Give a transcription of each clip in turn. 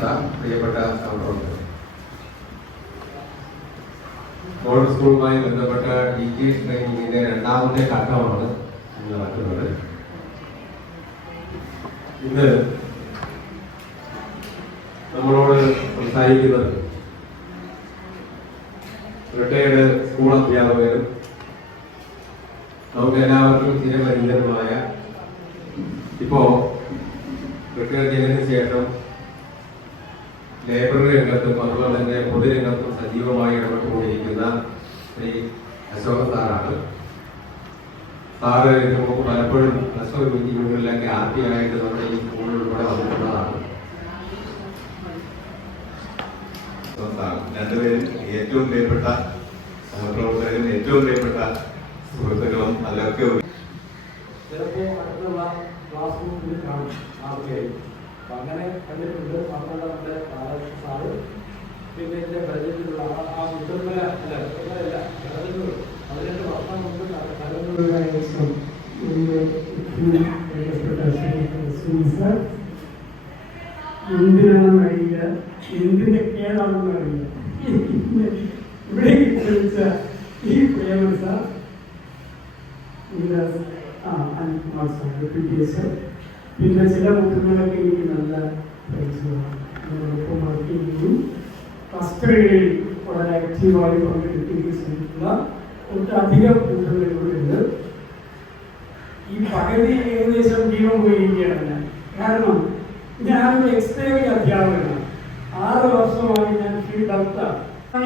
അവസ്ഥ പ്രിയപ്പെട്ട സഹപ്രവർത്തകർ മോഡൽ സ്കൂളുമായി ബന്ധപ്പെട്ട ഡി ടി ട്രെയിനിങ്ങിന്റെ രണ്ടാമത്തെ ഘട്ടമാണ് ഇന്ന് നടക്കുന്നത്. ഇന്ന് നമ്മളോട് സംസാരിക്കുന്നത് റിട്ടയർഡ് സ്കൂൾ അധ്യാപകരും നമുക്ക് എല്ലാവർക്കും ചിരപരിചിതമായ ഇപ്പോ റിട്ടയർ ചെയ്തതിനു ശേഷം ലേബർ രംഗത്തും അതുപോലെ തന്നെ പൊതുരംഗത്തും സജീവമായി ഇടപെട്ടുകൊണ്ടിരിക്കുന്ന ശ്രീ അശോക സാറാണ്. സാറ് നമുക്ക് പലപ്പോഴും അശോക മീറ്റിങ്ങുകളിലൊക്കെ ആദ്യമായിട്ട് നമ്മുടെ ഈ ഉൾപ്പെടെ വന്നിട്ടുള്ളതാണ്. രണ്ടുപേരും ഏറ്റവും പ്രിയപ്പെട്ട സഹപ്രവർത്തകരും ഏറ്റവും പ്രിയപ്പെട്ട സുഹൃത്തുക്കളും അതിലൊക്കെ ചിലപ്പോൾ അടുത്തുള്ള ക്ലാസ് റൂമിൽ കാണും. ആർക്കെയും അപ്പം അങ്ങനെ കണ്ടിട്ടുണ്ട് മാത്രമല്ല നമ്മുടെ ബാലകൃഷ്ണ സാറ് പിന്നെ എന്റെ പരിചയത്തിലുള്ള ആ- മുത്തമ്മല അല്ല മുത്തമ്മലല്ല കടന്നൂർ പതിനെട്ട് വർഷം മുമ്പ് എന്തിനാണെന്ന് അറിയില്ല എന്തിന്റെ കേടാണെന്ന് അറിയില്ല ഇവിടെ വിളിച്ച ഈ പ്രേമ സാർ ആ അനിൽകുമാർ സാർ ഡെപ്യൂട്ടി സർ പിന്നെ ചില മുഖങ്ങളൊക്കെ എനിക്ക് നല്ല ഞങ്ങളൊപ്പം വർക്ക് വളരെ ആക്റ്റീവായി പങ്കെടുക്കുകയും ചെയ്തിട്ടുള്ള ഒട്ടധികം മുഖങ്ങളിലൂടെ ഈ പകുതി ഏകദേശം ജീവൻ പോയിരിക്കുകയാണ് കാരണം ഞാനൊരു എക്സ്പയറി അധ്യാപകനാണ്. ആറ് വർഷമായി ഞാൻ ഫീൽഡ്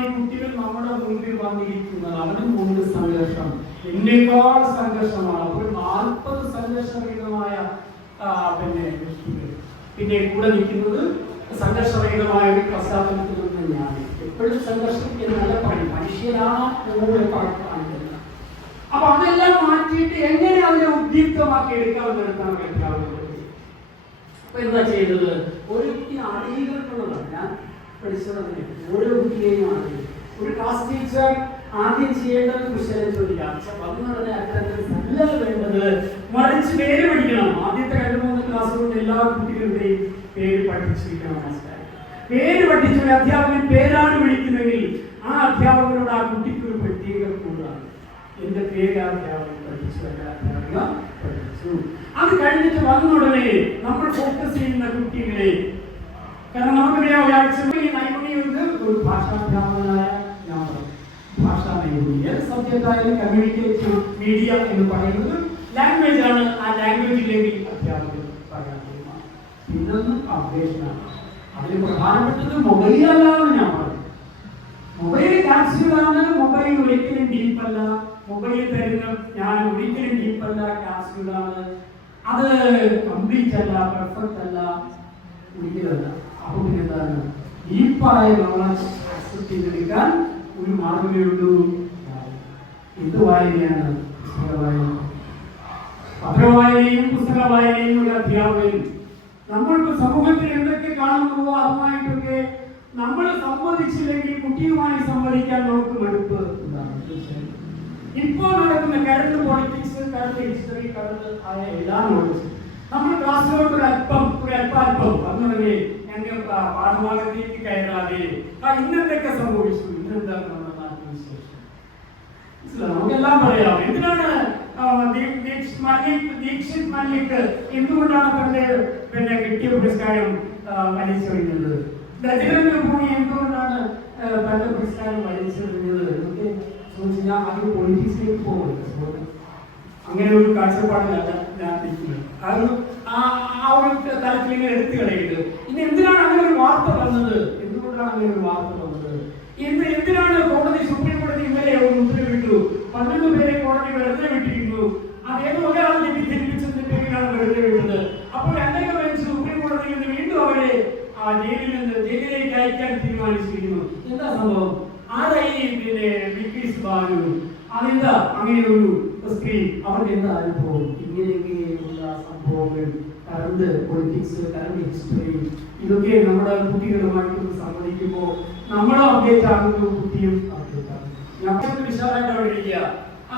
ഈ കുട്ടികൾ നമ്മുടെ മുമ്പിൽ വന്നിരിക്കുന്നത് അവനും കൊണ്ട് സംഘർഷം. എന്നേക്കാൾ സംഘർഷമാണ്. അപ്പോൾ നാൽപ്പത് പിന്നെ. പിന്നെ കൂടെ നിൽക്കുന്നത് സംഘർഷരഹിതമായ ഒരു പശ്ചാത്തലത്തിൽ ഞാൻ എപ്പോഴും സംഘർഷിക്കുന്ന നല്ല പണി മനുഷ്യനാണോ എന്നുള്ള പാട്ടാണ് അപ്പൊ അതെല്ലാം മാറ്റിയിട്ട് എങ്ങനെ അതിനെ ഉദ്ദീപ്തമാക്കി എടുക്കാമെന്നെടുത്താണ് അധ്യാപകർ അപ്പൊ എന്താ ചെയ്തത്? ഒരു കുട്ടി അടിയിലുള്ളതാണ് ഞാൻ പഠിച്ചത് അങ്ങനെ ഓരോ വ്യക്തിയെയും ഒരു ക്ലാസ് ടീച്ചർ ആദ്യം ചെയ്യേണ്ടത് കുശലം ചോദിക്കാം വന്നുടനെ വേണ്ടത് മറിച്ച് പേര് പഠിക്കണം. ആദ്യത്തെ രണ്ട് മൂന്ന് ക്ലാസ് കൊണ്ട് എല്ലാ കുട്ടികളുടെയും പേര് പഠിച്ചിരിക്കണം മനസ്സിലായി. പേര് പഠിച്ച ഒരു അധ്യാപകൻ പേരാണ് വിളിക്കുന്നെങ്കിൽ ആ അധ്യാപകനോട് ആ കുട്ടിക്ക് ഒരു പ്രത്യേക കൂടാണ്. എന്റെ പേര് അധ്യാപകൻ പഠിച്ചു എന്റെ അധ്യാപക പഠിച്ചു. അത് കഴിഞ്ഞിട്ട് വന്ന ഉടനെ നമ്മൾ ഫോക്കസ് ചെയ്യുന്ന കുട്ടികളെ കാരണം നമുക്കറിയാം ഒരാഴ്ച ഒരു ഭാഷാധ്യാപകനായ ഞാൻ പറയും ഭാഷാ നൈപുണ്യം ഏത് സബ്ജക്റ്റ് ആയാലും കമ്മ്യൂണിക്കേഷൻ മീഡിയ എന്ന് പറയുന്നത് ലാംഗ്വേജ് ആണ്. ആ ലാംഗ്വേജിലേക്ക് അധ്യാപകർ പറയാൻ തീരുമാനം. പിന്നൊന്ന് അപ്ഡേഷനാണ് അതിൽ പ്രധാനപ്പെട്ടത് മൊബൈൽ അല്ലാന്ന് ഞാൻ പറഞ്ഞു. മൊബൈൽ ക്യാപ്സ്യൂളാണ് മൊബൈൽ ഒരിക്കലും ഡീപ്പല്ല മൊബൈൽ തരുന്ന ഞാൻ ഒരിക്കലും ഡീപ്പല്ല ക്യാപ്സ്യൂളാണ് അത് കംപ്ലീറ്റ് അല്ല പെർഫെക്റ്റ് അല്ല ഒരിക്കലല്ല. അപ്പൊ പിന്നെ എന്താണ് പറയുന്ന നോളജ് ചെയ്തെടുക്കാൻ ഒരു മാർഗമേ ഉള്ളൂ. വായനയാണ് പുസ്തക വായന പത്രവായനയും പുസ്തക വായനയും ഒരു അധ്യാപകൻ നമ്മൾക്ക് സമൂഹത്തിൽ എന്തൊക്കെ കാണുന്നുവോ അതുമായിട്ടൊക്കെ നമ്മൾ സംവദിച്ചില്ലെങ്കിൽ കുട്ടിയുമായി സംവദിക്കാൻ നമുക്ക് മടുപ്പ്. ഇപ്പോൾ നടക്കുന്ന current politics current history current ആയ എല്ലാം നമ്മൾ ക്ലാസ്സിലോട്ട് ഒരു അല്പം ഒരു അല്പാൽപ്പം വന്നുടനെ ഞങ്ങൾ പാഠഭാഗത്തേക്ക് കയറാതെ ആ ഇന്നെന്തൊക്കെ സംഭവിച്ചു ഇന്നെന്താണ് നമ്മുടെ നാട്ടിൽ വിശേഷം മനസ്സിലായോ? നമുക്കെല്ലാം പറയാം. എന്തിനാണ് ദീക്ഷിത് മല്ലിക് ദീക്ഷിത് മല്ലിക് എന്തുകൊണ്ടാണ് തന്റെ പിന്നെ കിട്ടിയ പുരസ്കാരം വലിച്ചെറിഞ്ഞത് ബജരംഗ ഭൂമി എന്തുകൊണ്ടാണ് തന്റെ പുരസ്കാരം വലിച്ചെറിഞ്ഞത് എന്നൊക്കെ ചോദിച്ചാൽ അത് പൊളിറ്റിക്സിലേക്ക് പോകുന്നത് അങ്ങനെ ഒരു കാഴ്ചപ്പാടിലല്ല ഞാൻ നിൽക്കുന്നത്. അത് ആ ഒരു തലത്തിൽ എടുത്തു കളയുന്നത് ഇനി എന്തിനാണ് അങ്ങനെ ഒരു വാർത്ത വന്നത്? എന്തുകൊണ്ടാണ് അങ്ങനെ ഒരു വാർത്ത വന്നത്? ഇന്ന് കോടതി വെറുതെ വിട്ടിരിക്കുന്നു അത് ഏതോ ഒരാൾ തെറ്റിദ്ധരിപ്പിച്ചതിന്റെ പേരിലാണ് വെറുതെ വിട്ടത്. അപ്പോൾ രണ്ടര ബെഞ്ച് സുപ്രീം കോടതിയിൽ നിന്ന് വീണ്ടും അവരെ ആ ജയിലിൽ നിന്ന് ജയിലിലേക്ക് അയക്കാൻ തീരുമാനിച്ചിരിക്കുന്നു. എന്താ സംഭവം? ആരായി പിന്നെ വിക്കീസ് ബാലു അതെന്താ? അങ്ങനെ ഒരു സ്ത്രീ അവർക്ക് എന്താ അനുഭവം? ഇങ്ങനെയൊക്കെയുള്ള സംഭവങ്ങൾ കറണ്ട് പൊളിറ്റിക്സ് കറണ്ട് ഹിസ്റ്ററി ഇതൊക്കെ നമ്മുടെ കുട്ടികളുമായിട്ട് സംവദിക്കുമ്പോൾ നമ്മളും അപ്ഡേറ്റ് ആകുന്നു കുട്ടിയും അപ്ഡേറ്റ് ആകുന്നു. ഞാൻ വിശാലമായിട്ട് അവിടെ ഇരിക്കുക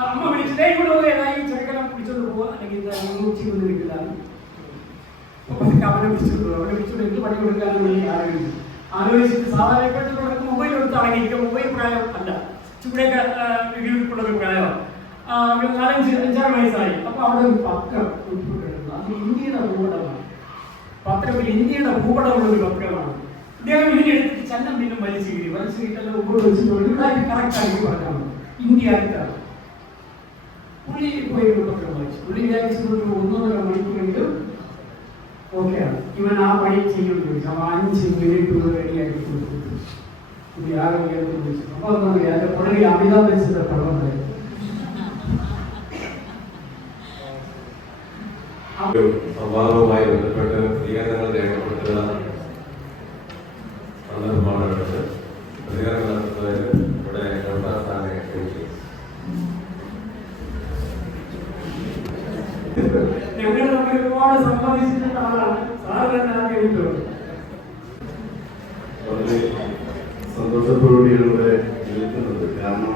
അമ്മ വിളിച്ചിട്ടേ ഇവിടെ പോയി ഏതായി ചെറുക്കനെ പിടിച്ചോണ്ട് പോവുക അല്ലെങ്കിൽ ഇത് നൂറ്റി ഒന്ന് നിൽക്കില്ല അവനെ വിളിച്ചോണ്ട് അവനെ വിളിച്ചോണ്ട് എന്ത് പണി കൊടുക്കാനും ആലോചിച്ചു ആലോചിച്ചിട്ട് സാധാരണ മൊബൈൽ എടുത്ത് അടങ്ങിയിരിക്കുക മൊബൈൽ പ്രായം അല്ല. ചുവടെയൊക്കെ വീട്ടിലുള്ള ഒരു നാലഞ്ച് അഞ്ചാറ് വയസ്സായി. അപ്പൊ അവിടെ ഒരു പത്രം ഉൾപ്പെട്ടിട്ടുണ്ട്. അത് ഇന്ത്യയുടെ ഭൂപടമാണ്. പത്രത്തിൽ ഇന്ത്യയുടെ ഭൂപടമുള്ള ഒരു പത്രമാണ് ഇതിനെ എടുത്തിട്ട് ചന്നം വീണ്ടും വലിച്ചു കീറി. വലിച്ചു കീട്ടെല്ലാം ഉമ്പോട്ട് വെച്ചിട്ടുണ്ട് കറക്റ്റ് ആക്കി പറഞ്ഞാണ് ഇന്ത്യ അടുത്താണ് പുള്ളി പോയി ഒരു പത്രം വായിച്ചു. പുള്ളി വിചാരിച്ചത് ഒരു ഒന്നൊന്നര മണിക്കൂറെങ്കിലും ഓക്കെയാണ് ഇവൻ ആ പണി ചെയ്യുമെന്ന് ചോദിച്ചു അപ്പൊ അഞ്ച് മിനിറ്റ് റെഡിയാക്കി കൊടുത്തു പുള്ളി ആകെ ഉയർന്നു വിളിച്ചു അപ്പൊ എന്താ പറയാ എന്റെ പുറകിൽ അമിതാഭ് ബച്ചന്റെ പടം ഉണ്ടായിരുന്നു സംവാദവുമായി ബന്ധപ്പെട്ട് പ്രതികരണങ്ങൾ രേഖപ്പെടുത്തുന്ന ഞങ്ങൾ തമ്മിൽ ഒരുപാട് സമ്പാദിച്ചിട്ടുള്ള ആളാണ് സാറ് തന്നെ ആദ്യം വിട്ടു വളരെ സന്തോഷത്തോടുകൂടിയാണ് ഇവിടെ നിൽക്കുന്നത് കാരണം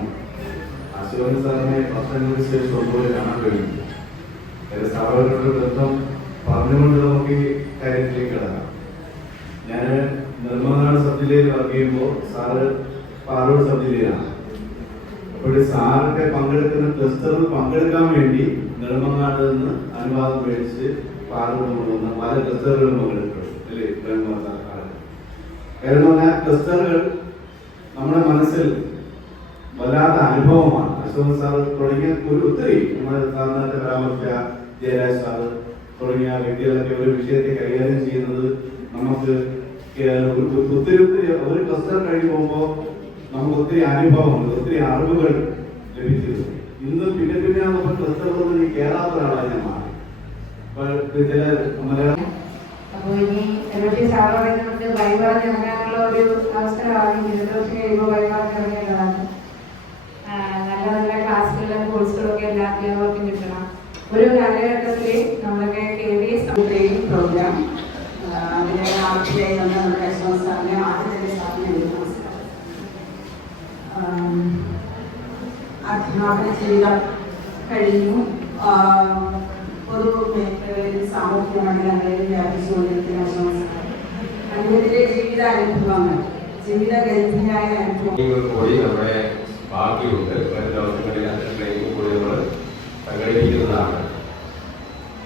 അശോകൻ സാറിനെ വർഷങ്ങൾക്ക് ശേഷം ഒന്നുപോലെ കാണാൻ കഴിയും. അതായത് സാറുകളുടെ ബന്ധം പറഞ്ഞുകൊണ്ട് നമുക്ക് കാര്യത്തിലേക്ക് കിടക്കാം. ഞാൻ നിർമ്മനാട് സബ് ജില്ലയിൽ വർക്ക് ചെയ്യുമ്പോൾ സാറ് പാറോട് സബ് ജില്ലയിലാണ് സാറിന്റെ പങ്കെടുക്കുന്ന ക്ലസ്റ്ററിൽ പങ്കെടുക്കാൻ വേണ്ടി നെടുമങ്ങാട് നിന്ന് അനുവാദം മേടിച്ച് പാലോട് കൊണ്ടുവന്ന പല ക്ലസ്റ്ററുകളും പങ്കെടുത്തിട്ടുണ്ട് അല്ലേ? കാലത്ത് കാരണം ആ ക്ലസ്റ്ററുകൾ നമ്മുടെ മനസ്സിൽ വല്ലാത്ത അനുഭവമാണ്. അശോക് സാർ തുടങ്ങിയ ഒരു ഒത്തിരി നമ്മുടെ സാറിനത്തെ പരാമർശിച്ച ജയരാജ് സാറ് തുടങ്ങിയ വ്യക്തികളൊക്കെ ഒരു വിഷയത്തെ കൈകാര്യം ചെയ്യുന്നത് നമുക്ക് ഒത്തിരി ഒത്തിരി ഒരു ക്ലസ്റ്റർ കഴിഞ്ഞ് പോകുമ്പോൾ നമുക്ക് ഒത്തിരി അനുഭവമുണ്ട് ഒത്തിരി അറിവുകൾ ലഭിച്ചിരുന്നു ഇന്ന് പിന്നെ പിന്നെ നമ്മൾ ഡ്രസ്സുകളൊന്നും ഈ കേറാത്ത ഒരാളായി ഞാൻ മാറി? ചില മലയാളം അപ്പോൾ ഇനി ഒരു അവസരമാണ് നല്ല നല്ല കോഴ്സുകളൊക്കെ കാലഘട്ടത്തിൽ നമ്മളൊക്കെ കെ വി എസ് പ്രോഗ്രാം അതിന് ആദ്യത്തെ നമ്മുടെ സാറിനെ ആദ്യത്തെ സാറിനെ എനിക്ക് നമസ്കാരം ആം, അധ്യാപന ചെയ്യാൻ കഴിഞ്ഞു. പൊതു മേഖലകളിൽ സാമൂഹ്യ മണ്ഡലങ്ങളിൽ വ്യാപിച്ചുകൊണ്ടിരിക്കുന്ന ജീവിത അനുഭവങ്ങൾ ജീവിത ജീവിതഗന്ധിയായ അനുഭവം. കൂടി ബാക്കിയുണ്ട്. വരും ദിവസങ്ങളിൽ അത്തരം കൂടി നമ്മൾ സംഘടിപ്പിക്കുന്നതാണ്.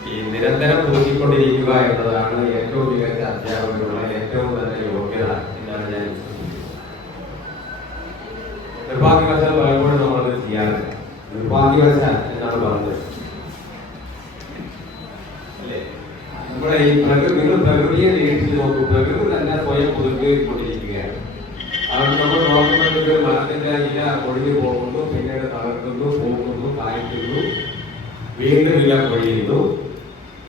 ഈ നിരന്തരം പുതുക്കിക്കൊണ്ടിരിക്കുക എന്നതാണ് ഏറ്റവും മികച്ച അധ്യാപകരുടെ ഏറ്റവും നല്ല യോഗ്യത എന്നാണ് ഞാൻ നിർഭാഗ്യവശാൽ ചെയ്യാറില്ല നിർഭാഗ്യവശാൽ എന്നാണ് പറഞ്ഞത്. അല്ലേ? നമ്മുടെ ഈ പ്രകൃതി നിങ്ങൾ പ്രകൃതിയെ നിരീക്ഷിച്ച് നോക്കും. പ്രകൃതി തന്നെ സ്വയം പുതുക്കിക്കൊണ്ടിരിക്കുകയാണ് കാരണം നമ്മൾ നോക്കുന്നത് മരത്തിന്റെ ഇല ഒഴിഞ്ഞു പോകുന്നു പിന്നീട് തളർത്തുന്നു പോകുന്നു കായ്ക്കുന്നു വീണ്ടും ഇല പൊഴിയുന്നു